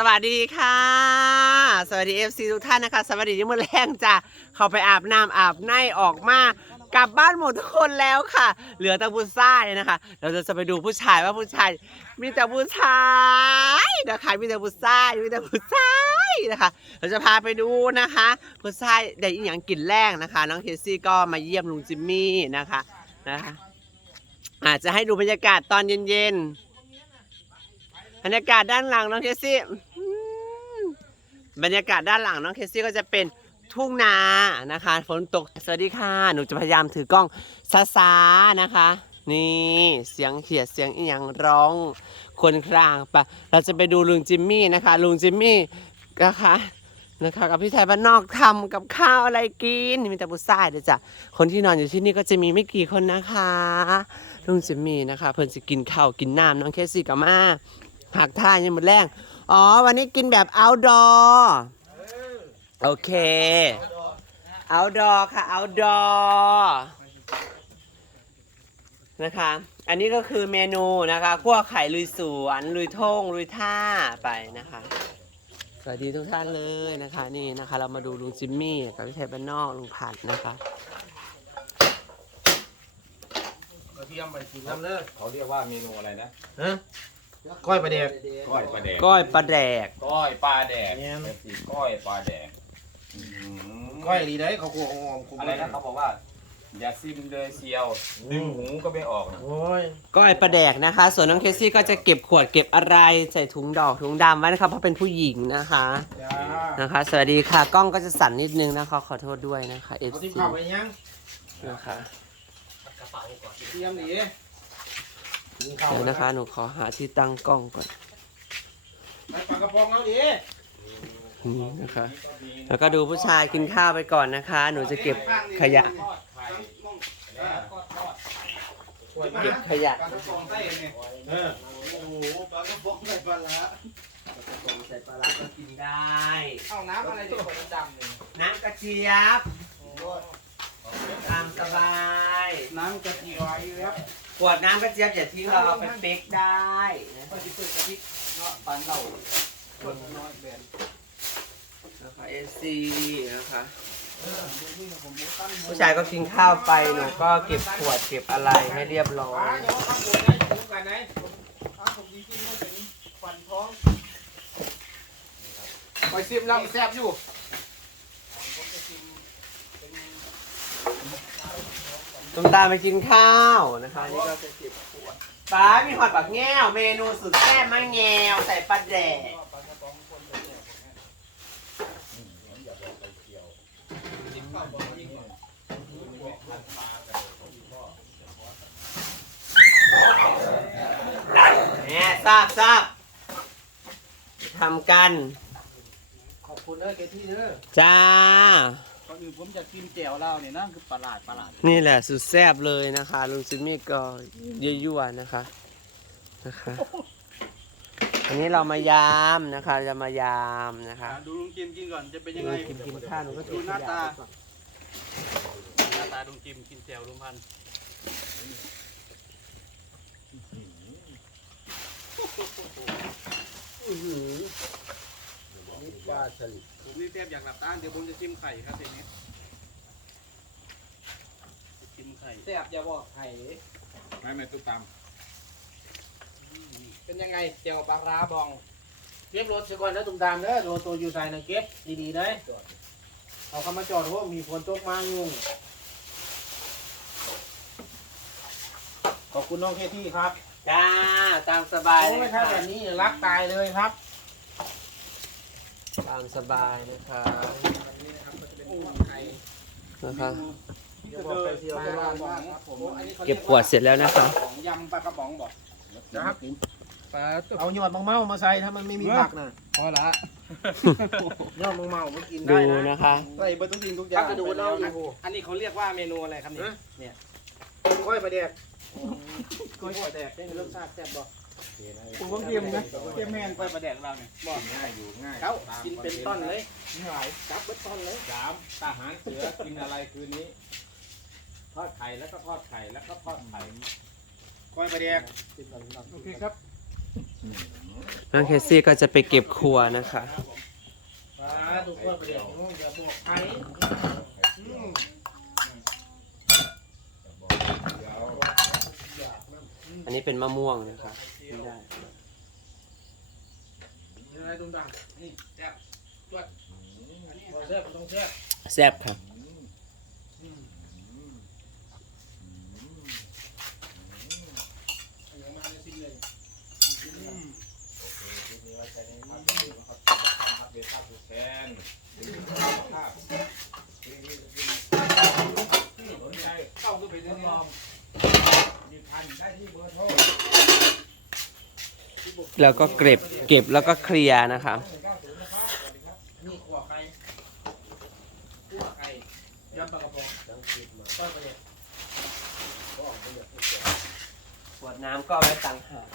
สวัสดีค่ะ สวัสดีเอฟซีทุกท่านนะคะ สวัสดีที่เมื่อแรงจ้ะเขาไปอาบน้ำอาบในออกมากลับบ้านหมดทุกคนแล้วค่ะ เหลือแต่ผู้ชายนะคะ เราจะไปดูผู้ชายว่าผู้ชาย มีแต่ผู้ชายนะคะมีแต่ผู้ชายมีแต่ผู้ชายนะคะ เราจะพาไปดูนะคะผู้ชายได้อีหยังกลิ่นแรงนะคะ น้องเคซี่ก็มาเยี่ยมลุงจิมมี่นะคะนะคะอาจจะให้ดูบรรยากาศตอนเย็นๆบรรยากาศด้านหลังน้องเคซี่ บรรยากาศด้านหลังน้องเคซี่ก็จะเป็นทุ่งนานะคะฝนตกสวัสดีค่ะ หนูจะพยายามถือกล้องซาๆนะคะ นี่เสียงเขียดเสียงอีหยังร้องคนครางปะเราจะไปดูลุงจิมมี่นะคะลุงจิมมี่นะคะนะคะกับพี่ชายบ้านนอกทำกับข้าวอะไรกินมีแต่ผู้ชายเด้อจ้ะคนที่นอนอยู่ที่นี่ก็จะมีไม่กี่คนนะคะลุงจิมมี่นะคะ เพิ่นจะกินข้าวกินน้ำน้องเคซี่กับมาหักท่ายังหมดแรง อ๋อ วันนี้กินแบบ outdoor โอเค outdoor ค่ะ outdoor นะคะ อันนี้ก็คือเมนูนะคะคั่วไข่ลุยสวนลุยท่งลุยท่าไปนะคะ สวัสดีทุกท่านเลยนะคะ นี่นะคะ เรามาดูลุงจิมมี่กับพี่ไทยบ้านนอกลุงผัดนะคะกระเทียมไปกินน้ำเลิศเขาเรียกว่าเมนูอะไรนะฮะ ก้อยปลาเด็กก้อยปลาแดกก้อยปลาแดกก้อยปลาแดกเนี่ยเอฟซีก้อยปลาแดกอืมก้อยดีได้เขากลัวหอมอะไรนะเขาบอกว่า อย่าซิมเลยเซียวดึงหูก็ไม่ออกนะโอ้ยก้อยปลาแดกนะคะ ส่วนน้องเคซี่ก็จะเก็บขวดเก็บอะไรใส่ถุงดอกถุงดำไว้นะคะเพราะเป็นผู้หญิงนะคะจ้านะคะ สวัสดีค่ะกล้องก็จะสั่นนิดนึงนะคะขอโทษด้วยนะคะเอา FC ที่ข้าวไปยังนะคะเตรียมดี เดี๋ยวนะคะ หนูขอหาที่ตั้งกล้องก่อนไปปลากระป๋องเอาดินี่นะคะ แล้วก็ดูผู้ชายกินข้าวไปก่อนนะคะ หนูจะเก็บขยะทอดไข่แล้วก็ทอดเก็บขยะปลากระป๋องใส่เนี่ยเออโอ้โหปลากระป๋องใส่ปลาละใส่ปลาร้าก็กินได้ เอาน้ำอะไรที่ขวดดำเนี่ยน้ำกระเจี๊ยบตามสบาย น้ำกะทิไว้ครับ ขวดน้ำกระเจี๊ยบอย่าทิ้งเราเอาไปเป๊กได้นะก็ที่เปิดกะทิเนาะปานเหล้าคนน้อยแบนนะคะเอซีนะคะผู้ชายก็กินข้าวไปหนูก็เก็บขวดเก็บอะไรให้เรียบร้อปลายเดี๋ยวข้าวปูไหนปูกันไหนข้าวผมจริงๆมันเป็นควันท้องไปซิมแล้วแซ่บอยู่ ตุ้มตามไปกินข้าวนะคะนี่ก็จะเก็บขวดป้ามีหอดปักแง่วเมนูสุดแซ่บมะแงวใส่ปลาแดกเนี่ยทราบทราบทำกัน ขอบคุณเด้อเกที่เด้อจ้า ก่อนอื่นผมจะกินแจ่วเหล้าเนี่ยนะคือประหลาดประหลาดนี่แหละสุดแซ่บเลยนะคะลุงซิมมี่ก็ยั่วๆนะคะนะคะอันนี้เรามายามนะคะ จะมายามนะคะดูลุงจิมกินก่อนจะเป็นยังลุไงงกินกินข้าวหนูก็ดูหน้าตาก่อนหน้าตาลุงจิมกินแจ่วลุงพันธุ์นี่ปลาสลิด ผมนี่แทบอยากหลับตาเดี๋ยวผมจะจิ้มไข่ครับทีนี้จิ้มไข่แซ่บอย่าบอกไข่ไม่ไม่ตุ๊กตามเป็นยังไงแจ่วปลาร้าบอง เก็บรถเสียก่อนแล้วตุ้มตามเด้อโดนตัวอยู่ใส่นะเก็บดีๆเลยเอาเข้ามาจอดเพราะว่ามีฝนตกมายุ่งขอบคุณน้องเคที่ครับ จ้าตามสบายโอ้เลยไม่ถ้าค่ะแบบนี้รักตายเลยครับ ตามสบายนะคะนะคะเดี๋ยวบอกไปเที่ยวไปบ้านบ้างครับผมอันนี้ขาเก็บขวดเสร็จแล้วนะคะของยำปลากระป๋องบอกนะครับปลาเอาหยอดมังเมามาใส่ถ้ามันไม่มีผักนะพอละยอดมังเมาไม่กินดูได้นะนะคะใส่เบอร์ทุกสิ่งทุกอย่างกระดูกเราอยู่อันนี้เขาเรียกว่าเมนูอะไรครับเนี่ยเนี่ยก้อยปลาแดกก้อยปลาแดกนี่รสชาติแซ่บบ่ ผมก็เค็มนะเค็มแห้งไปประแดกเราเนี่ยบอกง่ายอยู่ง่ายเขากินเป็นต้นเลยไม่ไหวจับเป็นต้นเลยสามทหารเสือกินอะไรคืนนี้ทอดไข่แล้วก็ทอดไข่แล้วก็ทอดไข่ก้อยปลาแดกโอเคครับน้องเคซี่ก็จะไปเก็บครัวนะคะปลาตัวกล้วยประเดี๋ยวนู้นอย่าบอกใครอืม อันนี้เป็นมะม่วงนะคะไม่ได้มีอะไรตุ้มตามนี่แซ่บจวดพอแซ่บมันต้องแซ่บ แซ่บค่ะอืมเอาอย่างมาในซิมเลยอืม แทนสนใจ เข้าก็ไปเรื่อย หยิบพันได้ที่เบอร์โทร แล้วก็เก็บเก็บแล้วก็เคลียร์นะคะ ๆนี่ขัวไข่ขัวไข่ยำปลากระป๋องก้อยประเดี๋ยว ขวดน้ำก็เอาไว้ตังหาก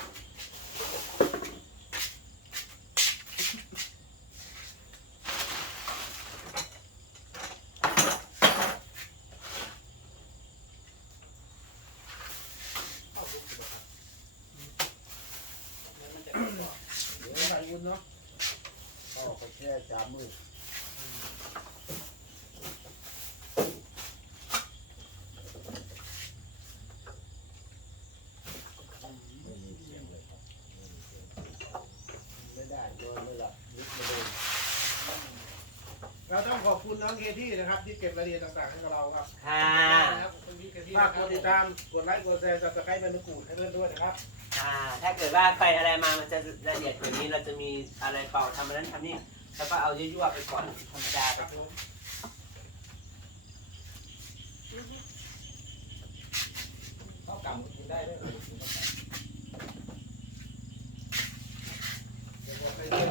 เดี๋ ยวใส่อุ่นเนาะเราต้องขอบคุณน้องเคที่นะครับ ที่เก็บรายละเอียดต่างๆให้กับเราครับค่ะ ฝากกดติดตาม กดไลค์ กดแชร์สับสไครต์เป็นกูดให้เพื่อนด้วยนะครับ ค่ะถ้าเกิดว่าใครอะไรมา มันจะละเอียดกว่านี้ เราจะมีอะไรเป่าทำอันนั้นทำนี่ แล้วก็เอายั่วๆไปก่อนธรรมดาไปก่อนเขากำกินได้ด้วยอย่าบอกใครเที่ยว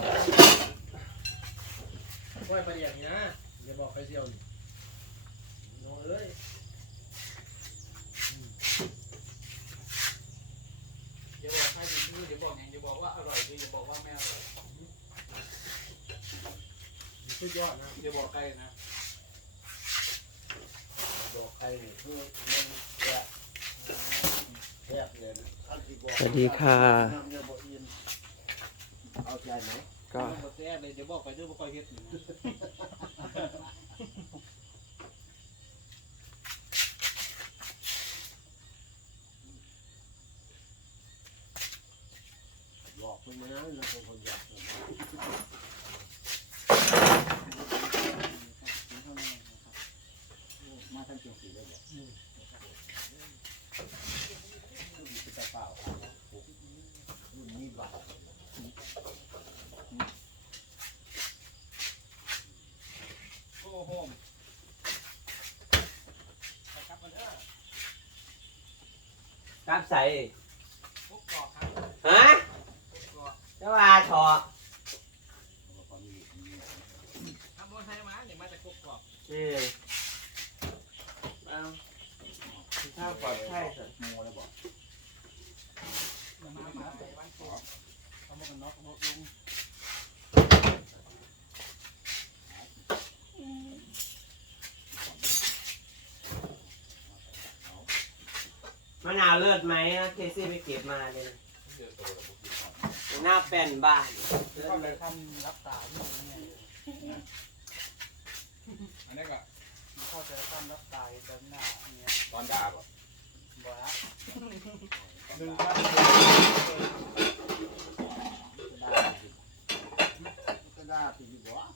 ก้อยประเดี๋ยวนี้นะอย่าบอกใครเที่ยวนี่องเอ้ย อย่าบอกให้ดีๆอย่าบอกไงอย่าบอกว่าอร่อยคืออย่าบอกว่าไม่อร่อย สุดย อดนะอย่าบอกใครนะสวัสดีค่ะเอาใจไหมก็บอกแซ่บเลยอย่าบอกไปด้วยบ่ค่อยเฮ็ดนะบอกไปนะเราเป็นคนอยาก มาทางเชียงสีเลยโอ้โหกราบใส่ พวกกรอกครับ ฮะ พวกกรอก เจ้าอาทอ ทำบนไทยมาเนี่ยมาจากพวกกรอก นี่เอาถ้าปลอดภัยสิ มามามาไปบ้านกรอกเอามากันน็อกเอามาลง มะนาว เลิศไหมเคซี่ไปเก็บมาเลยหน้าแป้นบ้านเข้าไปทำรับตาที่นี่ไงอันนี้ก็เข้าใจทำรับตาแต่หน้าเนี่ยตอนด่าบ่บ่ละหนึ่งครับก็ได้ปีกว่า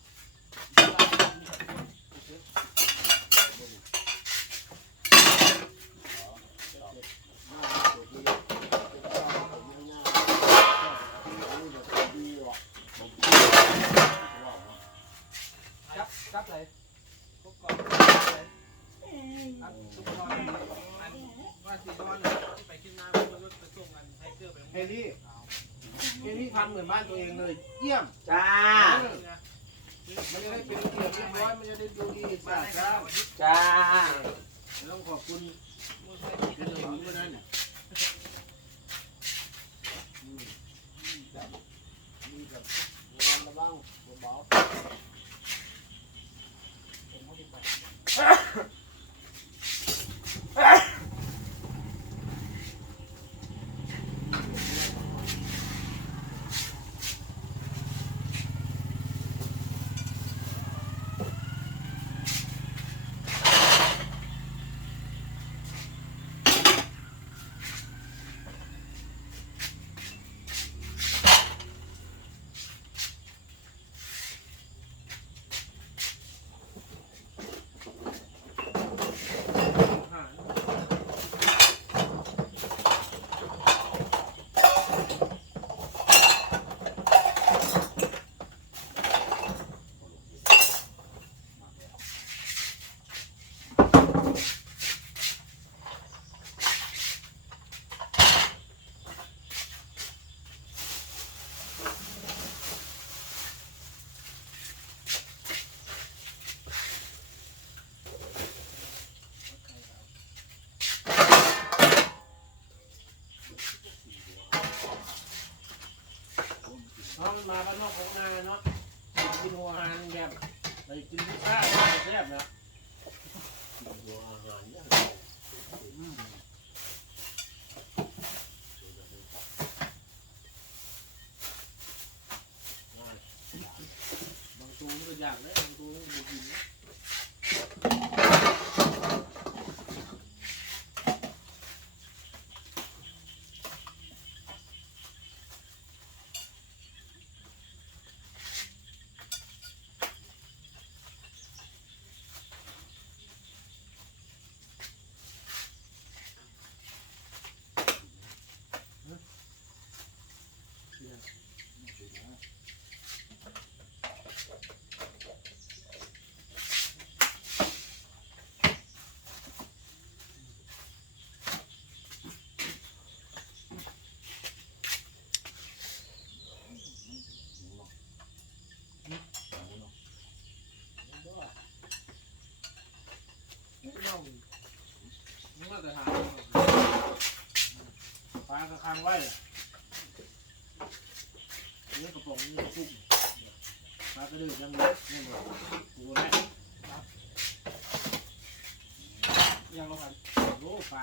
จับจับเลยพวกกรอกเลยครับทุกคนอันว่าสีนอนที่ไปขึ้นมาเพื่อรถไปส่งกันให้เกลือไป เฮลี่เฮลี่ทำเหมือนบ้านตัวเองเลย เยี่ยมจ้า มันจะได้เป็นระเบียบเรียบร้อย มันจะได้ดูดีสะอาดจ้าจ้า ต้องขอบคุณเป็นหญิงด้วยนะเนี่ยมีกับงานระบ้างเบาไปกินพิซซ่าแซ่บนะ บาง ตูมันก็อยากนะบางตูมันก็กินนะ มึงมาแต่หา ปลากระคังไว้อะนี่กระป๋องนี่กระปุกปลากระดือยังเล็กนี่เลยกูนะยังเราหันโอ้ปลา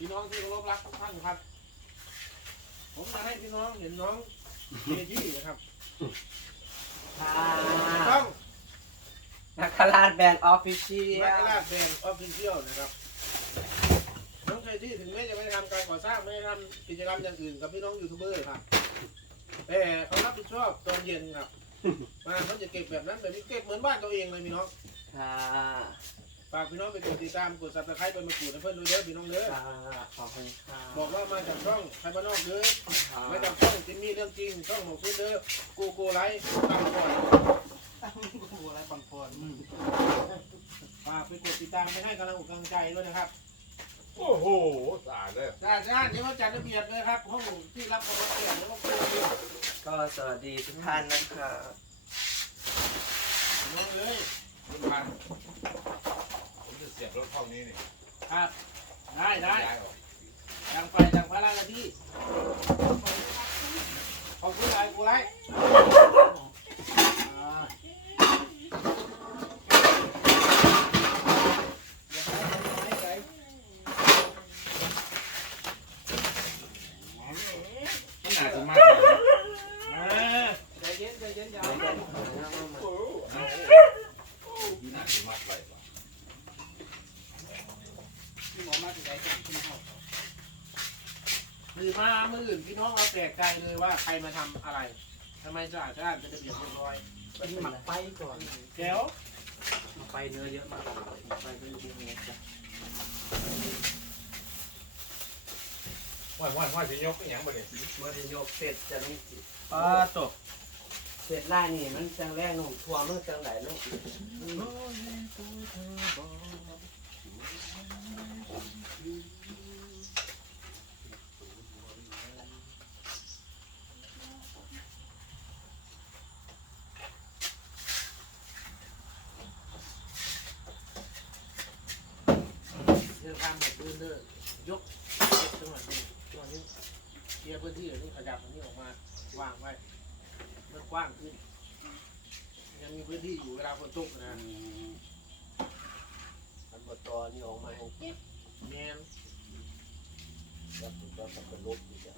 พี่น้องที่เคารพรักทุกท่านครับ ผมจะให้พี่น้องเห็นน้อง เจที่นะครับค่ะต้องนักคราชแบรนด์ออฟฟิเชียนักลลาดแบรนด์ออฟฟิเชียลนะครับน้องเจที่ถึงแม้จะไม่ได้ทำการก่อสร้างไม่ได้ทำกิจกรรมอย่างอื่นกับพี่น้องยูทูบเบอร์ครับแต่เขารับผิดชอบตอนเย็นครับมาเขาจะเก็บแบบนั้นแบบนี้เก็บเหมือนบ้านตัวเองเลยพี่น้องค่ะ ฝากพี่น้องไปกดติดตามกดซับสไครต์ไปมากรูดให้เพื่อนด้วยเด้อพี่น้องเด้อค่ะขอบคุณค่ะบอกว่ามาจากช่องไทยบ้านนอกเด้อค่ะมาจากช่องจิมมี่เรื่องจริงช่องหมกซุนเด้อกูกูไลฟ์ตามก่อนกูอะไรปันปอนฝากไปกดติดตามไปให้กำลังอกกำลังใจด้วยนะครับโอ้โหสะอาดเลยจ้าจ้าเดี๋ยวเขาจัดระเบียบเลยครับห้องที่รับคนรับเกียรติแล้วก็ครูพี่ก็สวัสดีทุกท่านนะคะน้องเลยคุณพันผมจะ เสียบรถเข้านี้นี่ครับได้ได้ย้ายออกจังไฟจังพระราชที่ขอบคุณไลฟ์กูไลฟ์อ่า มันหนาจะมากเลยนะ อ่า ใจเย็นใจเย็นอย่า ไม่ได้ อยู่หนาจะมากเลยว่ะ พี่หมอมาถึงใจกันคุณพ่อ คือมามื่ออื่นพี่น้องเราแปล กใจเลยว่าใครมาทำอะไรทำไมสะอาดสะอาดเป็นระเบียบเรียบร้อยกินหมักไปก่อน แก้วไปเนื้อเยอะมากเลยไปก็อยู่ที่นี่จ้ะว่ายว่ายว่ายจะยกอหย่างบ่เนี่ยเมื่อได้โยกเสร็จจะต้องจิป้าตกเสร็จได้นี่มันจังแรกหนุ่มทัวร์มันจังไหลลงเรื่องทางแบบพื้นเด้อยกเก็บจังหวะนี้จังหวะนี้เคลียร์พื้นที่อันนี้ขยับอันนี้ออกมาวางไว้มันกว้างขึ้น ยังมีพื้นที่อยู่เวลาฝนตกนะอันบตอนี่ออกมาให้เก็บแมนแล้วผมก็สับปะรดอีกอะ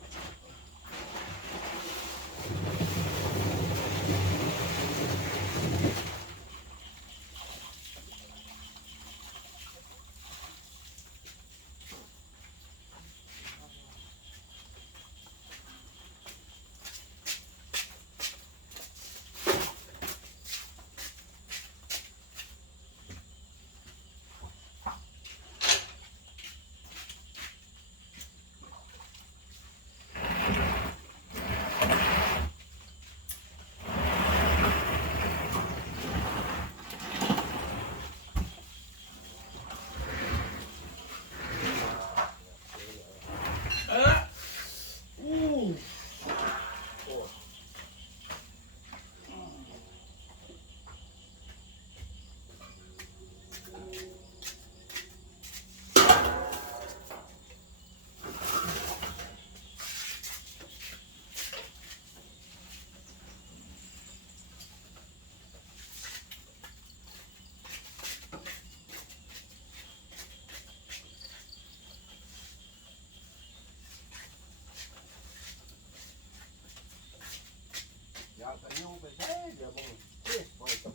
ครับอันนี้ไปใช้เดี๋ยวมึงเฮ้ยปล่อยกับ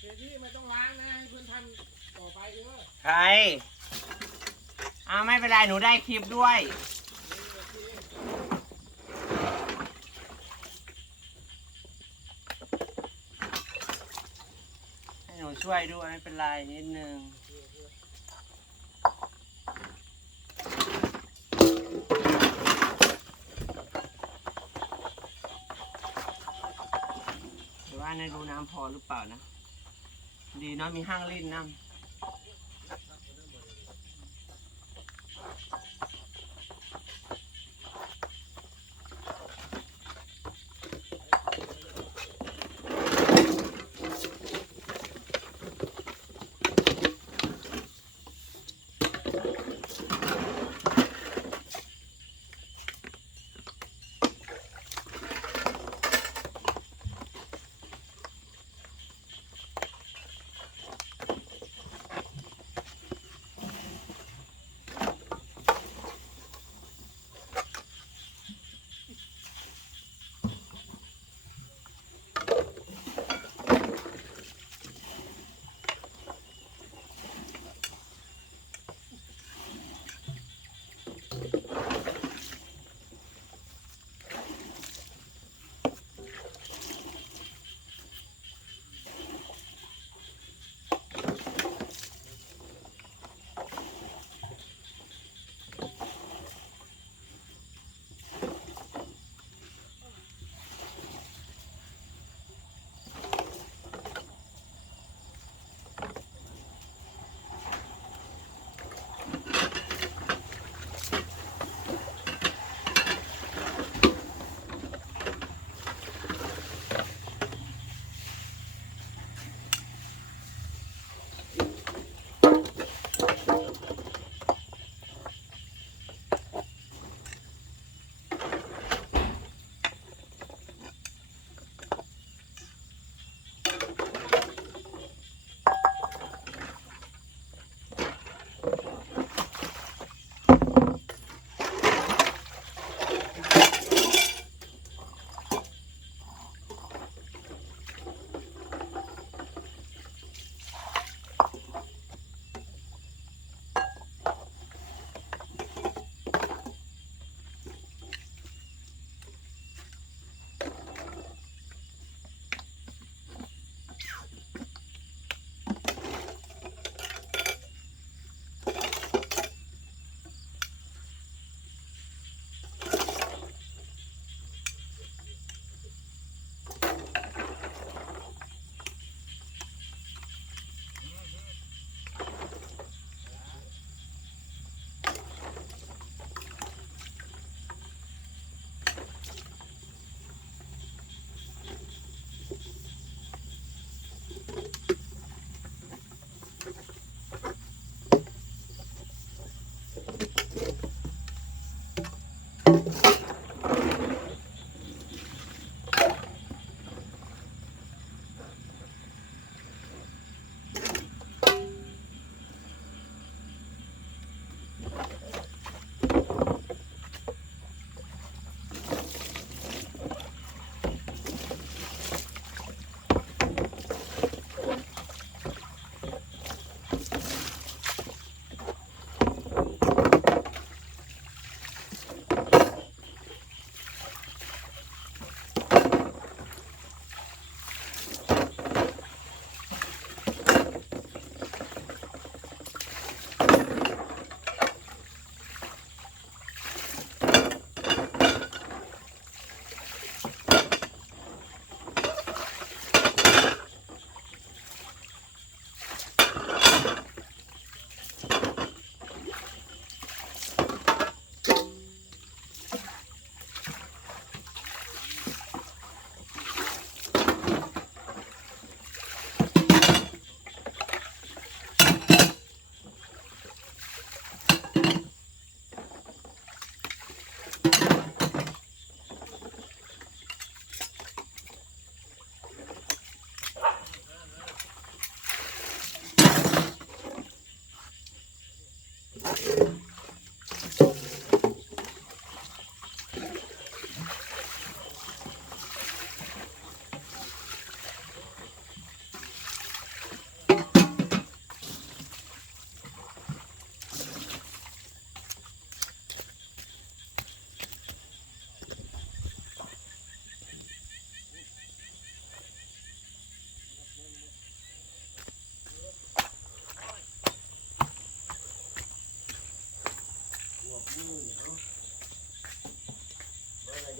เดี๋ยวพี่ไม่ต้องล้างนะให้เพื่อนทำต่อไปเด้อ ใครอ้าวไม่เป็นไรหนูได้คลิปด้วย ให้หนูช่วยด้วยไม่เป็นไรนิดนึงแต่ว่าในดูน้ำพอหรือเปล่านะ ดีเนาะมีห้างลิ้นน้ำ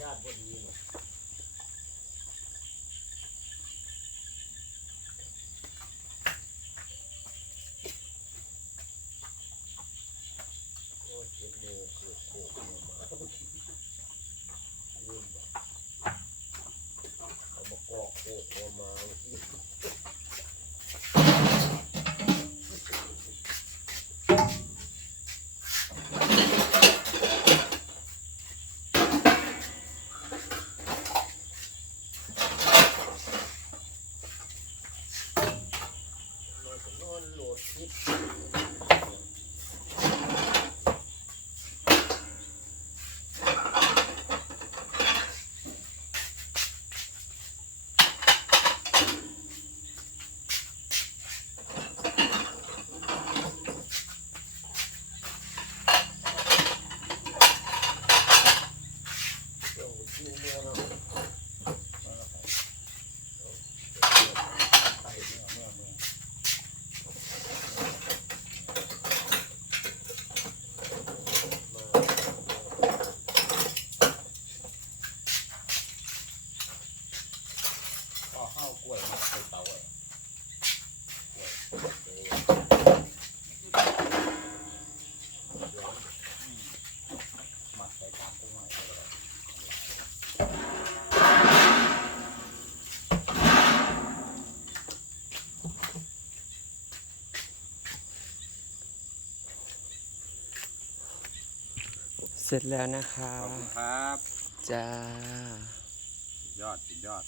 ญาติพอดี เสร็จแล้วนะคะขอบคุณครับ จ้าสุดยอดสุดยอด